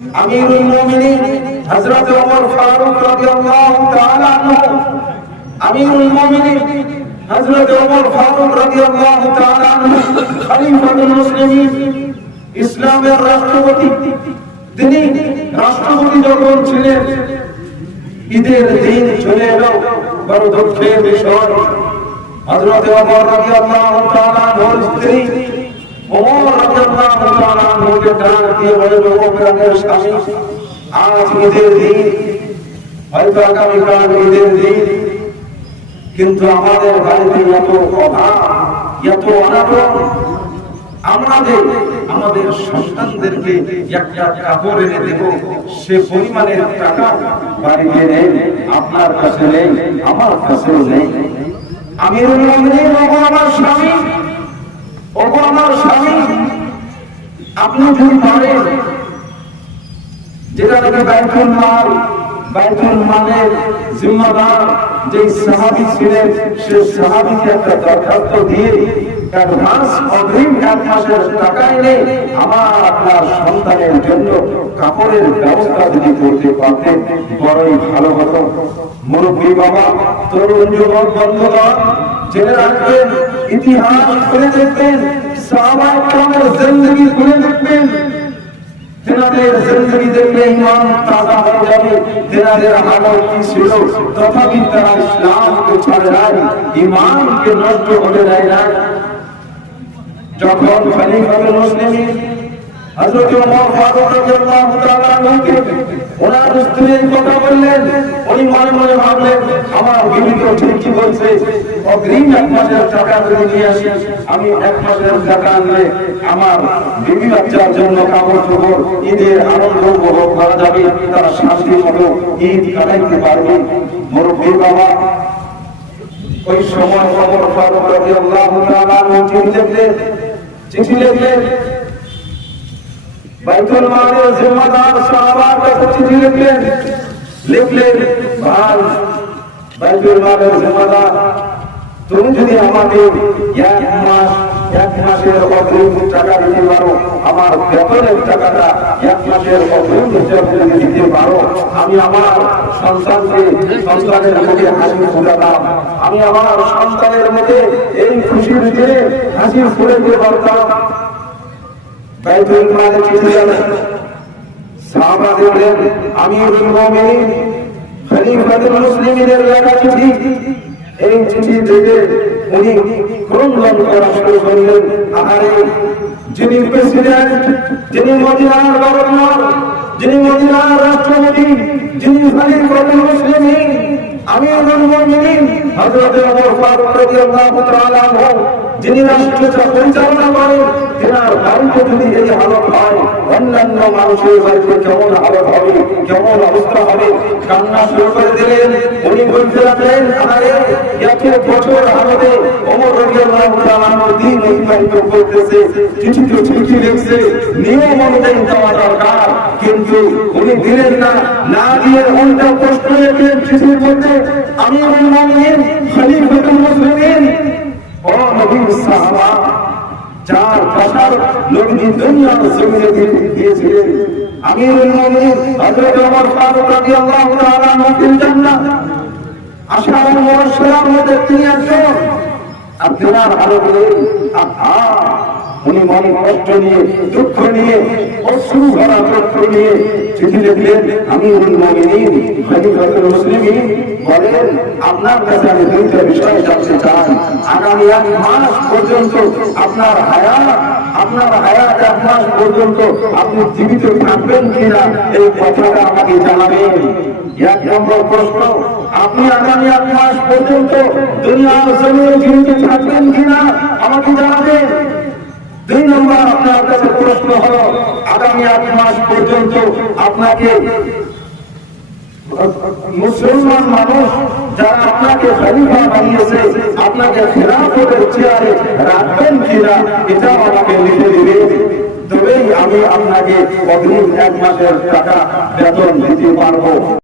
আমিরুল মুমিনিন হযরত ওমর ফারুক রাদিয়াল্লাহু তাআলা আনহু আমিরুল মুমিনিন হযরত ওমর ফারুক রাদিয়াল্লাহু তাআলা আনহু খলিফাতুল মুসলিমিন ইসলামের রাষ্ট্রপতি। তিনি রাষ্ট্রপতি যখন ছিলেন, ঈদের দিন চলে এলো, বড় দুঃখের বিষয়। হযরত ওমর রাদিয়াল্লাহু তাআলা আনহুর স্ত্রী ওমর রাদিয়াল্লাহু তাআলা আনহুকে ডাক দিয়ে বলে, ও প্রাণের স্বামী, আজ ঈদের দিন, হয়তো আগামীকাল ঈদের দিন, কিন্তু আমাদের বাড়িতে এত অভাব, এত অনাটন, আমাদের সন্তানদেরকে একটা কাপড় এনে দেব, সে পরিমাণের টাকা বাড়িতে নেই, আপনার কাছে নেই, আমার কাছেও নেই। আমিরুল মুমিনিন, ওগো আমার স্বামী, ওগো আমার স্বামী, আপনি যদি পারেন, যেটা নাকি বাইতুল মালের জিম্মাদার যে সাহাবী ছিলেন, সে সাহাবীকে একটা দরখাস্ত দিয়ে অ্যাডভান্স অগ্রিম 1 মাসের টাকা এনে আমার আপনার সন্তানের জন্য কাপড়ের ব্যবস্থা যদি করতে পারতেন, বড়ই ভালো হতো। মুরব্বী বাবা, তরুণ যুবক বন্ধুগণ, জেনে রাখবেন, ইতিহাস খুলে দেখবেন, সাহাবায়ে কেরামের জিন্দেগি খুলে দেখবেন, তেনাদের জিন্দেগি দেখলে ঈমান তাজা হয়ে যাবে। তেনাদের হালত কি ছিল, তথাপি তারা ইসলামকে ছাড়ে নাই, ঈমানকে নষ্ট হতে দেয় না। যখন খলিফাতুল মুসলিমিন হযরত ওমর ফারুক রাদিয়াল্লাহু তাআলা আনহুকে ওনার স্ত্রীর কথা বললেন, উনি মনে মনে ভাবলেন, আমার বিবি তো ঠিকই বলছে, অগ্রিম 1 মাসের টাকা যদি নিয়ে আসি, আমি 1 মাসের টাকা আনলে আমার বিবি বাচ্চার জন্য কাপড় চোপড়, ঈদের আনন্দ উপভোগ করা যাবে, তারা শান্তি মতো ঈদ কাটাইতে পারবে। মুরব্বী বাবা, ওই সময় ওমর ফারুক রাদিয়াল্লাহু তাআলা আনহু চিঠি লিখলেন, বাইতুল মালের জিম্মাদার সাহাবার কাছে চিঠি লিখলেন, ভাই বাইতুল মালের জিম্মাদার, তুমি যদি আমাকে 1 মাসের অগ্রিম টাকা দিতে পারো, আমার বেতনের টাকাটা 1 মাসের অগ্রিম হিসাবে যদি দিতে পারো, আমি আমার সন্তানের মুখে হাসি ফুটাতাম, আমি আমার সন্তানের মুখে এই খুশির দিনে হাসি ফুটাতে পারতাম। বাইতুল মালে চিঠি গেলেন, সাহাবা বললেন, আমিরুল মুমিনিন খলিফাতুল মুসলিমিনের লেখা চিঠি। এই চিঠি থেকে উনি ক্রন্দন করা শুরু করলেন, আহারে, যিনি প্রেসিডেন্ট, যিনি মদিনার গভর্নর, যিনি মদিনার রাষ্ট্রপতি, যিনি খলিফাতুল মুসলিমিন আমিরুল মুমিনিন হযরত ওমর ফারুক রাদিয়াল্লাহু তাআলা আনহু, যিনি রাষ্ট্রটা পরিচালনা করেন, তেনার বাড়িতে যদি এই হালত হয়, অন্যান্য মানুষের বাড়িতে কেমন হালত হবে, কেমন অবস্থা হবে? কান্না শুরু করে দিলেন। উনি বলতে লাগলেন, আরে, এত বছর হালতে ওমর রাদিয়াল্লাহু তাআলা আনহু দিন অতিবাহিত করতেছে, চিঠি লিখছে, নিয়ম অনুযায়ী দেওয়া দরকার, কিন্তু উনি দিলেন না, না দিয়ে উল্টা প্রশ্ন লিখলেন চিঠির মধ্যে, আমিরুল মুমিনিন খলিফাতুল মুসলিমিন, ও নবীর সাহাবা, যার প্রসার নবী দুনিয়ার জমিনে দিয়েছিলেন, আমিরুল মুমিনিন হযরত ওমর ফারুক রাদিয়াল্লাহু তাআলা আনহু ফিল জান্নাহ, আশরাফুল মুবাশশিরার মধ্যে তিনি একজন। আর তেনার আলোকে উনি মনে কষ্ট নিয়ে, দুঃখ নিয়ে, অশ্রু ভরা চক্ষু নিয়ে চিঠি লিখলেন, আমিরুল মুমিনিন খলিফাতুল মুসলিমিন বলেন, আপনার কাছে আমি 2টা বিষয় জানতে চাই। আগামী 1 মাস পর্যন্ত আপনার হায়াত 1 মাস পর্যন্ত আপনি জীবিত থাকবেন কিনা, এই কথাটা আমাকে জানাবেন। 1 নম্বর প্রশ্ন, আপনি আগামী 1 মাস পর্যন্ত দুনিয়ার জমিনে জীবিত থাকবেন কিনা আমাকে জানাবেন। 2 নম্বর আপনার কাছে প্রশ্ন হলো, আগামী 1 মাস পর্যন্ত আপনাকে মুসলমান মানুষ যারা আপনাকে খলিফা বানিয়েছে, আপনাকে খেলাফতের চেয়ারে রাখবেন কিনা, এটাও আমাকে লিখে দিবেন, তবেই আমি আপনাকে অগ্রিম 1 মাসের টাকা বেতন দিতে পারবো।